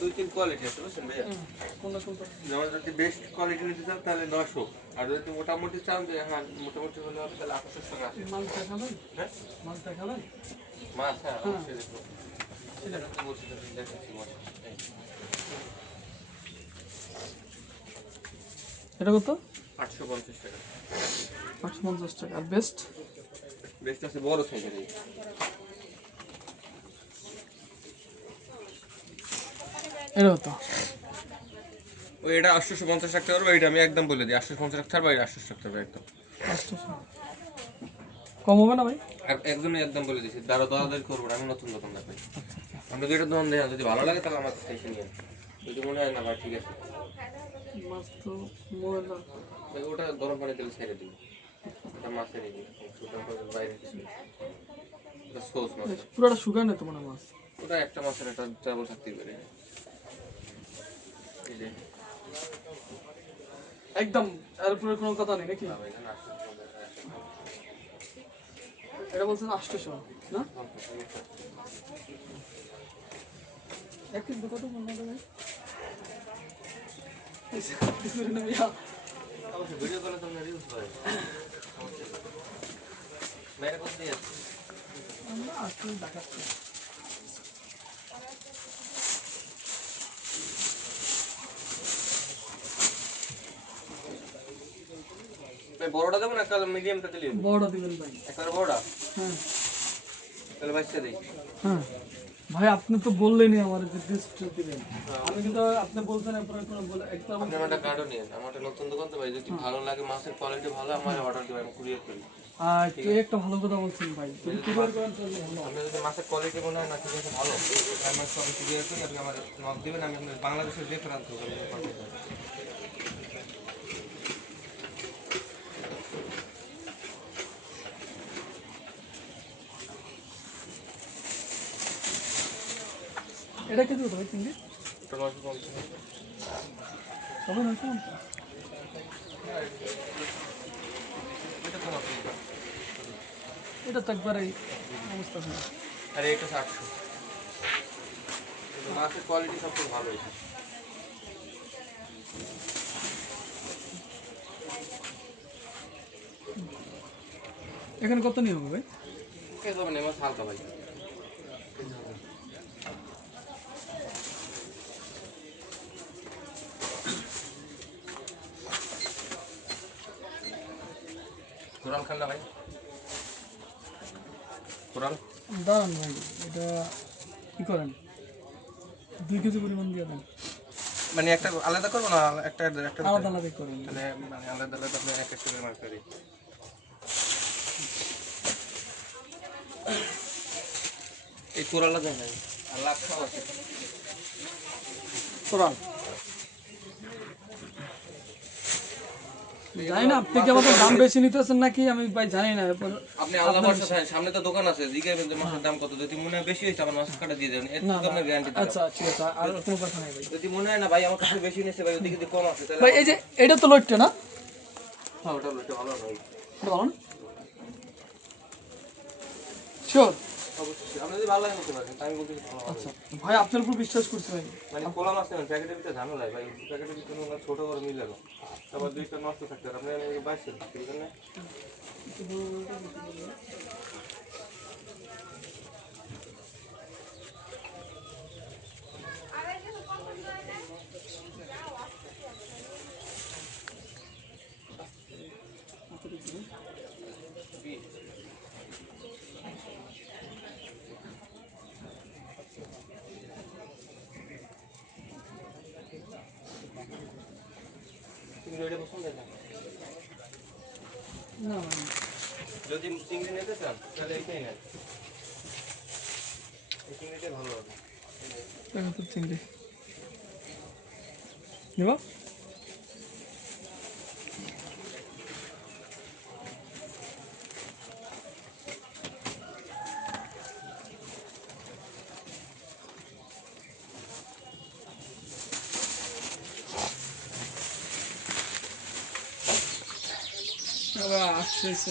দুই তিন কোয়ালিটি আছে বুঝছেন ভাইয়া কোনটা কোনটা যেমন যদি বেস্ট কোয়ালিটি নিতে চান তাহলে নশো আর যদি মোটামুটি চান যে হ্যাঁ মোটামুটি হলে হবে তাহলে আঠাশোর সঙ্গে আছে মাছ দেখাবেন হ্যাঁ মাছ দেখাবেন মাছ হ্যাঁ হ্যাঁ। অবশ্যই দেখব সেটা তো বলছি তো, দেখাচ্ছি মাছ এই। এটা কত আটশো পঞ্চাশ টাকা আটশো পঞ্চাশ টাকা আর বেস্ট বেস্ট আছে বড় সাইজের এটা কত ওই এটা আটশোশো পঞ্চাশ রাখতে পারব এটা আমি একদম বলে দিই আটশোশো পঞ্চাশ রাখতে পারব এটা আটশোশো রাখতে পারব একদম। কম হবে না ভাই? আর একজনে একদম বলে দিচ্ছি দাঁড়া দরাদরি করব না আমি নতুন দোকানদার পাই আমরা দুইটা দোকান দেয় যদি ভালো লাগে তাহলে আমার কাছে এসে নিয়ে যদি মনে হয় না ভাই ঠিক আছে। মাছ তো না ওটা গরম পানি তেলে ছেড়ে দিবি। ওটা মাছের এই ওটা করে বাইরে কিছু। ওটা সস মাছ। পুরোটা শুকায় না তোমার মাছ ওটা একটা মাছের একটা চাবল থাকতেই পারে। এই যে। একদম এর উপরে কোনো কথা নেই নাকি? এটা বলছেন আটশোশো না? এক কেজি কত মনে হবে ভিডিও কলে তো আমরা রিলস পাই মেরে আমরা দেখাচ্ছি বড়টা দেবো না? কাল মিডিয়ামটা দিলে। বড় দিবেন ভাই। একবার বড়টা? হ্যাঁ। তাহলে বাচ্চা দিই। হ্যাঁ। ভাই আপনি তো বললেনই আমার যে ডিস্ট দিবেন। আমি কিন্তু আপনি বলছেন এরপরে কোনো বলে একটা আপনি একটা কার্ডও নিন আমার একটা নতুন দোকান তো ভাই যদি ভালো লাগে মাছের কোয়ালিটি ভালো আমার অর্ডার দেবেন আমি কুরিয়ার করি। আর তুই একটা ভালো কথা বলছেন ভাই। তুমি কুরিয়ার করেন তাহলে ভালো। আপনি যদি মাছের কোয়ালিটি মনে হয় না ঠিক আছে ভালো। আমি সব কুরিয়ার করি আপনি আমার নক দিবেন আমি আপনার বাংলাদেশের যে প্রান্ত হোক আমি পাঠিয়ে দেবো। এটা কত ভাই চিংড়ি এটা তো নশো টাকা। এটা তো একবারে অবস্থা খারাপ। আর এটা সাতশো। কিন্তু মাছের কোয়ালিটি সবচেয়ে ভালো এটা এখানে কত নিয়ে হবে ভাই? কে যাবে না হালকা ভাই। কোরাল খান না ভাই কোরাল? দাঁড়ান ভাই এটা কি করেন? দুই কেজি পরিমাণ দিয়ে দেন। মানে একটা আলাদা করব না একটা একটা আলাদা আলাদা করেন তাহলে মানে আলাদা আলাদা আপনি এক এক করে মাছ করি এই কোরালা দেন ভাই আর লাখ খাওয়া আছে। জানি না আপনি কি আমাদের দাম বেশি নিতেছেন নাকি? আমি ভাই জানি না আপনি আলাদা বর্ষা থাকেন সামনে তো দোকান আছে জিজ্ঞাসা করবেন মাছের দাম কত? যদি মনে হয় বেশি হয়েছে আমার মাছ কাটা দিয়ে দেবেন এর না তো আপনার গ্যারান্টি আচ্ছা ঠিক আছে আর কোনো কথা নেই ভাই। যদি মনে হয় না ভাই আমার কাছে বেশি নিয়েছে ভাই ওদিকে যদি কম আছে তাহলে ভাই এই যে এটা তো লোটটা না? হ্যাঁ ওটা ওটা ভালো ভাই এটা ভালো না শিওর অবশ্যই। আপনি যদি ভালো লাগে পারেন আমি বলতে ভালো আচ্ছা ভাই আপনার উপর বিশ্বাস করছি ভাই। মানে কোলা মাছ নেবেন প্যাকেটের ভিতরে ঝামেলা ভাই প্যাকেটের ভিতরে হয় ছোট বড় মিলে গেল তারপর দুইটা নষ্ট থাকতে পারে। আপনি বাইশে ঠিক ওইটা পছন্দ হয় না? যদি চিংড়ি নিতে চান তাহলে এইটাই নেন। এই চিংড়িটাই ভালো হবে। চিংড়ি। নিব? বাবা আসতেছে।